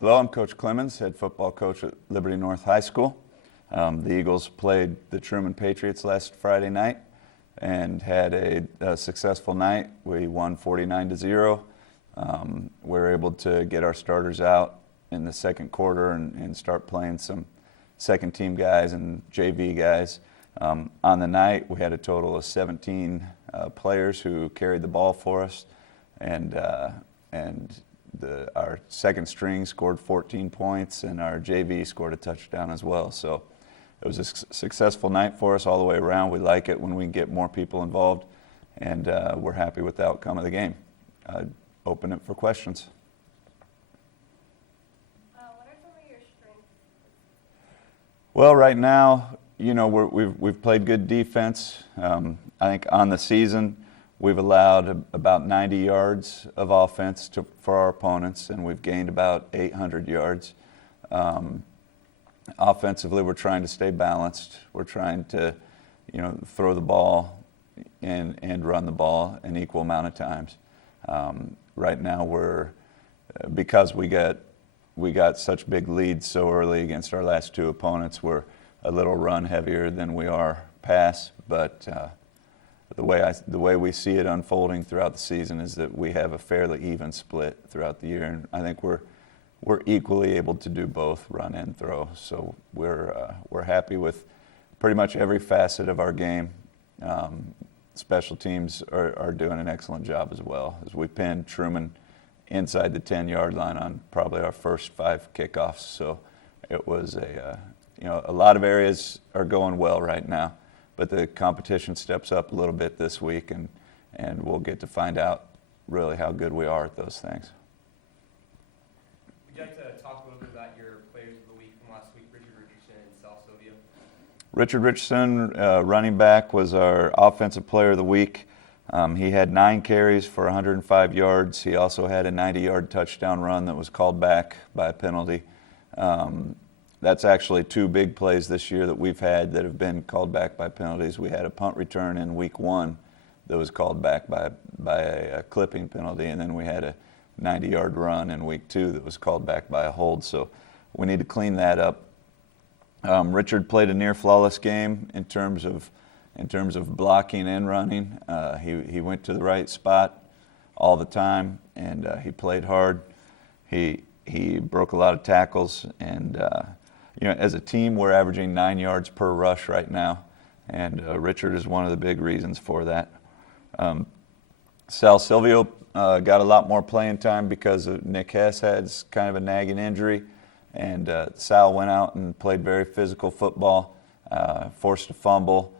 Hello, I'm Coach Clemens, head football coach at Liberty North High School. The Eagles played the Truman Patriots last Friday night and had a successful night. We won 49-0. We were able to get our starters out in the second quarter and start playing some second team guys and JV guys. On the night, we had a total of 17 players who carried the ball for us, and our second string scored 14 points, and our JV scored a touchdown as well. So it was a successful night for us all the way around. We like it when we get more people involved, and we're happy with the outcome of the game. Open it for questions. What are some of your strengths? Well, right now, you know, we've played good defense. I think on the season, we've allowed about 90 yards of offense for our opponents, and we've gained about 800 yards. Offensively, we're trying to stay balanced. We're trying to, you know, throw the ball and run the ball an equal amount of times. Right now, because we got such big leads so early against our last two opponents, we're a little run heavier than we are pass, but the way we see it unfolding throughout the season is that we have a fairly even split throughout the year, and I think we're equally able to do both, run and throw. So we're happy with pretty much every facet of our game. Special teams are doing an excellent job as well, as we pinned Truman inside the 10-yard line on probably our first 5 kickoffs. So it was a lot of areas are going well right now, but the competition steps up a little bit this week, and we'll get to find out really how good we are at those things. Would you like to talk a little bit about your players of the week from last week, Richard Richardson and Sal Silvio? Richard Richardson, running back, was our offensive player of the week. He had 9 carries for 105 yards. He also had a 90-yard touchdown run that was called back by a penalty. That's actually 2 big plays this year that we've had that have been called back by penalties. We had a punt return in week 1 that was called back by a clipping penalty, and then we had a 90-yard run in week 2 that was called back by a hold. So we need to clean that up. Richard played a near flawless game in terms of blocking and running. He went to the right spot all the time, and he played hard. He broke a lot of tackles, and as a team, we're averaging 9 yards per rush right now, and Richard is one of the big reasons for that. Sal Silvio got a lot more playing time because Nick Hess has kind of a nagging injury, and Sal went out and played very physical football, forced a fumble,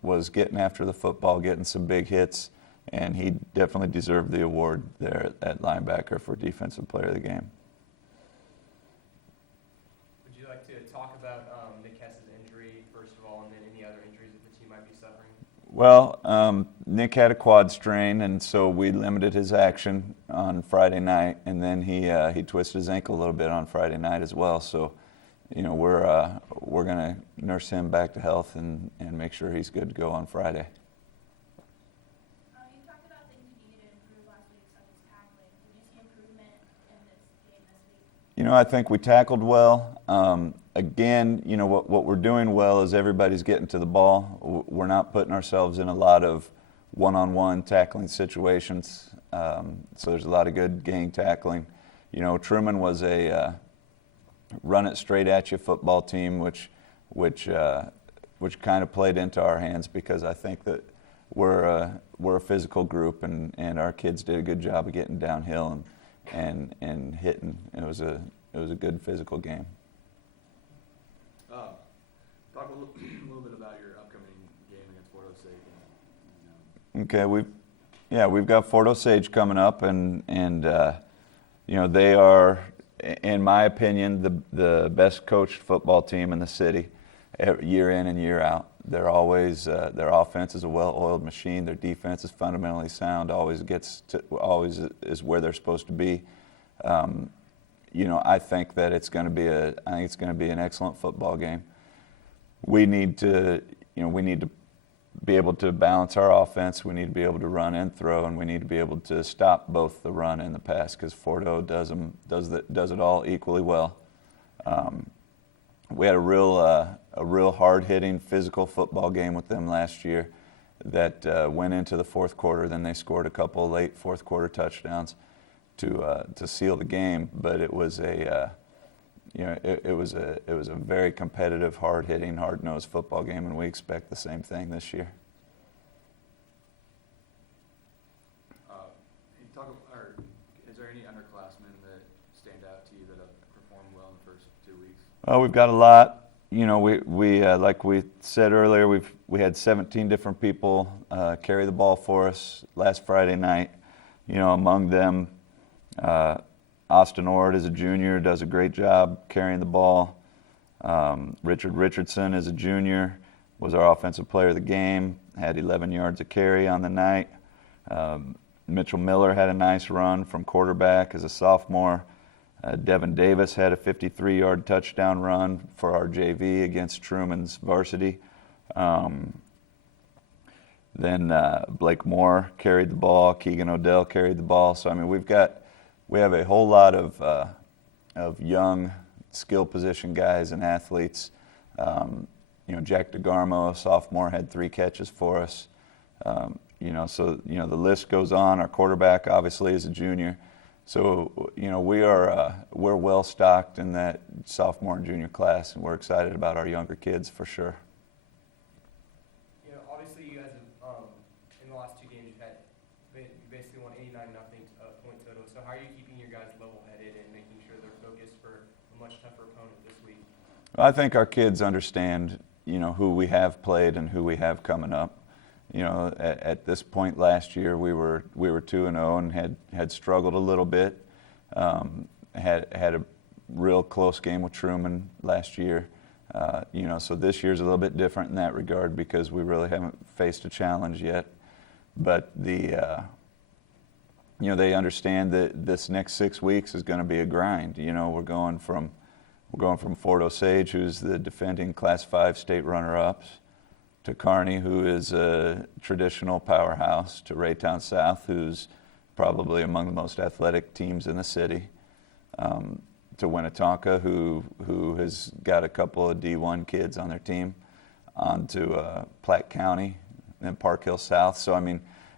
was getting after the football, getting some big hits, and he definitely deserved the award there at linebacker for Defensive Player of the Game. Would you like to talk about Nick Hess's injury, first of all, and then any other injuries that the team might be suffering? Well, Nick had a quad strain, and so we limited his action on Friday night, and then he twisted his ankle a little bit on Friday night as well. So, we're going to nurse him back to health and make sure he's good to go on Friday. You talked about things you needed to improve last week, such as tackling. Did you see improvement in this game this week? I think we tackled well. Again, what we're doing well is everybody's getting to the ball. We're not putting ourselves in a lot of one-on-one tackling situations. So there's a lot of good gang tackling. Truman was a run it straight at you football team, which kind of played into our hands because I think that we're a physical group, and our kids did a good job of getting downhill and hitting. It was a good physical game. Talk a little bit about your upcoming game against Fort Osage. Okay, we've got Fort Osage coming up, and they are, in my opinion, the best coached football team in the city, year in and year out. They're always their offense is a well-oiled machine. Their defense is fundamentally sound. Always is where they're supposed to be. I think that it's going to be an excellent football game. We need to be able to balance our offense. We need to be able to run and throw, and we need to be able to stop both the run and the pass because Fort O does it all equally well. We had a real hard-hitting, physical football game with them last year that went into the fourth quarter. Then they scored a couple late fourth quarter touchdowns to seal the game. But it was it was a very competitive, hard-hitting, hard-nosed football game, and we expect the same thing this year. Is there any underclassmen that stand out to you that have performed well in the first 2 weeks? Well, we've got a lot. We like we said earlier, we had 17 different people carry the ball for us last Friday night. Among them, Austin Ord is a junior, does a great job carrying the ball. Richard Richardson is a junior, was our offensive player of the game, had 11 yards of carry on the night. Mitchell Miller had a nice run from quarterback as a sophomore. Devin Davis had a 53-yard touchdown run for our JV against Truman's varsity. Then Blake Moore carried the ball. Keegan Odell carried the ball. So we have a whole lot of young skill position guys and athletes. Jack DeGarmo, a sophomore, had 3 catches for us. So the list goes on. Our quarterback obviously is a junior. So we're well stocked in that sophomore and junior class, and we're excited about our younger kids for sure. Obviously you guys have in the last 2 games you basically won 89-0 point total. So how are you keeping your guys level-headed and making sure they're focused for a much tougher opponent this week? I think our kids understand who we have played and who we have coming up. At this point last year, we were 2-0 and had struggled a little bit. Had a real close game with Truman last year. So this year's a little bit different in that regard because we really haven't faced a challenge yet. But they understand that this next 6 weeks is going to be a grind. We're going from Fort Osage, who's the defending Class 5 state runner-ups, to Kearney, who is a traditional powerhouse, to Raytown South, who's probably among the most athletic teams in the city, to Winnetonka, who has got a couple of D1 kids on their team, on to Platte County, and Park Hill South. So,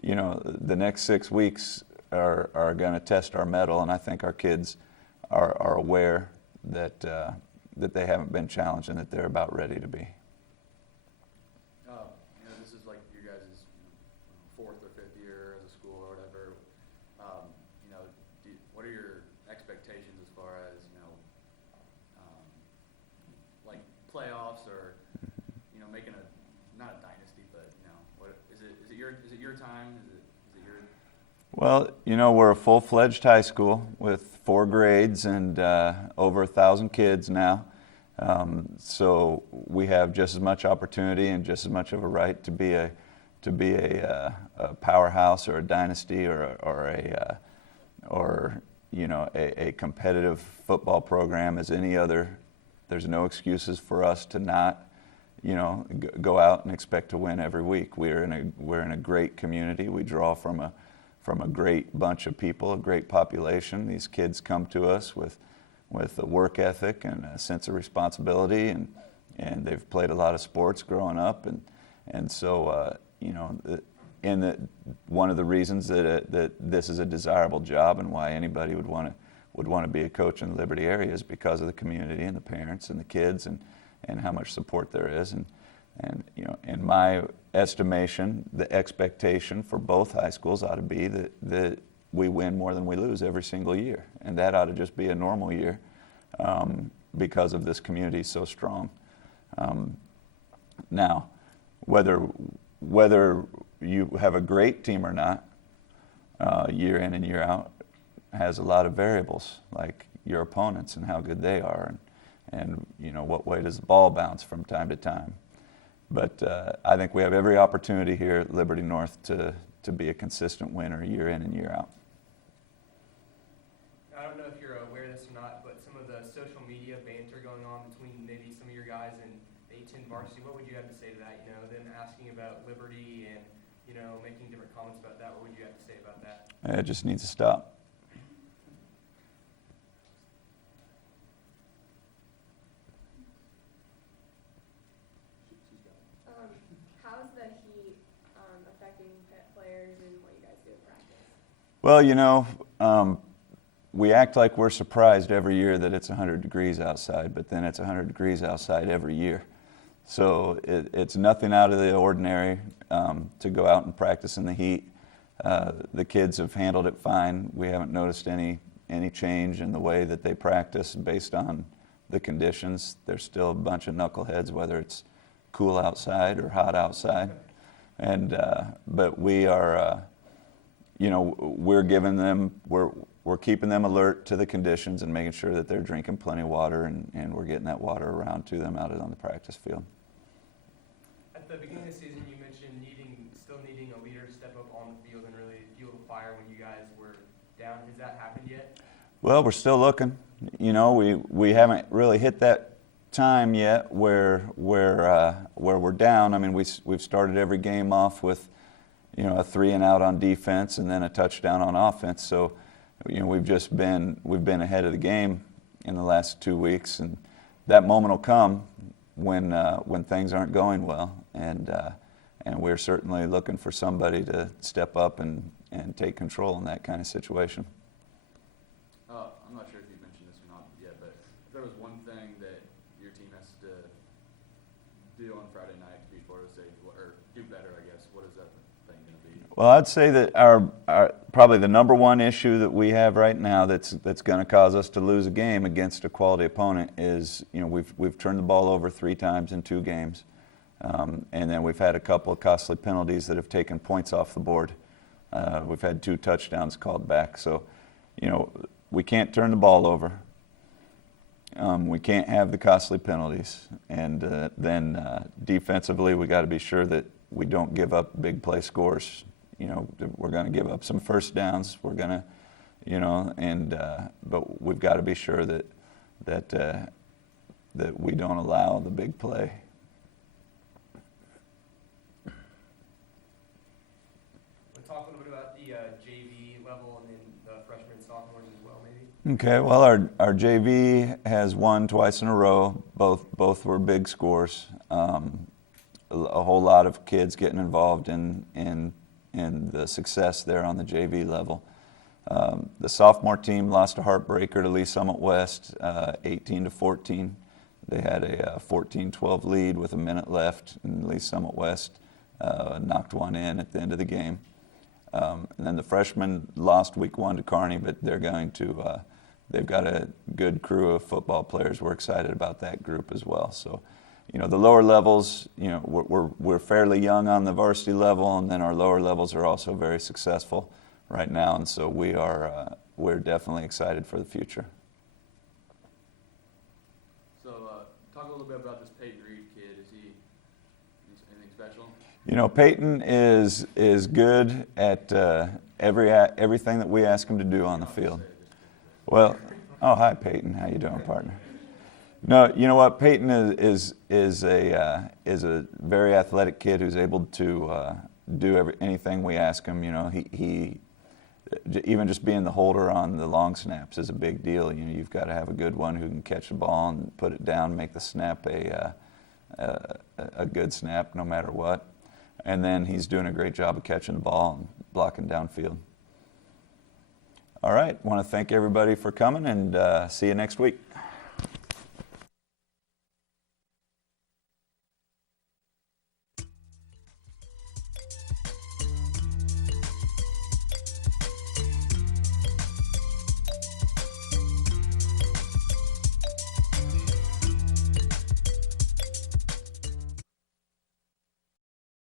the next 6 weeks are going to test our mettle, and I think our kids are aware that they haven't been challenged and that they're about ready to be. This is like your guys' 4th or 5th year as a school or whatever. What are your expectations as far as like playoffs or making not a dynasty, but what is it? Is it your time? Is it your? Well, we're a full-fledged high school with 4 grades and over 1,000 kids now. So we have just as much opportunity and just as much of a right to be a powerhouse or a dynasty or a competitive football program as any other. There's no excuses for us to not go out and expect to win every week. We're in a great community. We draw from a great bunch of people, a great population. These kids come to us with a work ethic and a sense of responsibility, and they've played a lot of sports growing up, and so one of the reasons that this is a desirable job and why anybody would want to be a coach in the Liberty area is because of the community and the parents and the kids and how much support there is, and in my estimation, the expectation for both high schools ought to be that we win more than we lose every single year, and that ought to just be a normal year because of this community so strong. Now, whether you have a great team or not, year in and year out, has a lot of variables, like your opponents and how good they are, and what way does the ball bounce from time to time. But I think we have every opportunity here at Liberty North to be a consistent winner year in and year out. I don't know if you're aware of this or not, but some of the social media banter going on between maybe some of your guys and the A10 varsity, what would you have to say to that? You know, them asking about liberty and, you know, making different comments about that. What would you have to say about that? It just needs to stop. How's the heat affecting players and what you guys do in practice? Well, you know, we act like we're surprised every year that it's 100 degrees outside, but then it's 100 degrees outside every year. So it's nothing out of the ordinary to go out and practice in the heat. The kids have handled it fine. We haven't noticed any change in the way that they practice based on the conditions. There's still a bunch of knuckleheads, whether it's cool outside or hot outside. And but we are, you know, we're giving them, we're keeping them alert to the conditions and making sure that they're drinking plenty of water, and we're getting that water around to them out on the practice field. At the beginning of the season, you mentioned still needing a leader to step up on the field and really fuel the fire when you guys were down. Has that happened yet? Well, we're still looking. You know, we haven't really hit that time yet where we're down. I mean, we've started every game off with, you know, a 3-and-out on defense and then a touchdown on offense. So, you know, we've been ahead of the game in the last 2 weeks, and that moment will come when things aren't going well, and we're certainly looking for somebody to step up and take control in that kind of situation. I'm not sure if you mentioned this or not yet, but if there was one thing that your team has to do on Friday night to be Florida State, or do better, I guess, what is that thing going to be? Well, I'd say that our probably the number one issue that we have right now that's going to cause us to lose a game against a quality opponent is, you know, we've turned the ball over 3 times in 2 games, and then we've had a couple of costly penalties that have taken points off the board. We've had 2 touchdowns called back, so, you know, we can't turn the ball over. We can't have the costly penalties, and then defensively, we got to be sure that we don't give up big play scores. You know, we're going to give up some first downs. We're going to, you know, but we've got to be sure that we don't allow the big play. We'll talk a little bit about the JV level and then the freshmen and sophomores as well, maybe. Okay, well, our JV has won twice in a row. Both were big scores. A whole lot of kids getting involved in the success there on the JV level. The sophomore team lost a heartbreaker to Lee Summit West, 18-14. They had a 14-12 lead with a minute left, and Lee Summit West knocked one in at the end of the game. And then the freshmen lost week 1 to Kearney, but they're going to, they've got a good crew of football players. We're excited about that group as well. So, you know, the lower levels, you know, we're fairly young on the varsity level, and then our lower levels are also very successful right now, and so we're definitely excited for the future. So, talk a little bit about this Peyton Reed kid. Is he anything special? You know, Peyton is good at everything that we ask him to do on the field. Well, oh, hi Peyton, how you doing, partner? No, you know what? Peyton is a very athletic kid who's able to do anything we ask him. You know, he even just being the holder on the long snaps is a big deal. You know, you've got to have a good one who can catch the ball and put it down, make the snap a good snap no matter what. And then he's doing a great job of catching the ball and blocking downfield. All right, want to thank everybody for coming, and see you next week.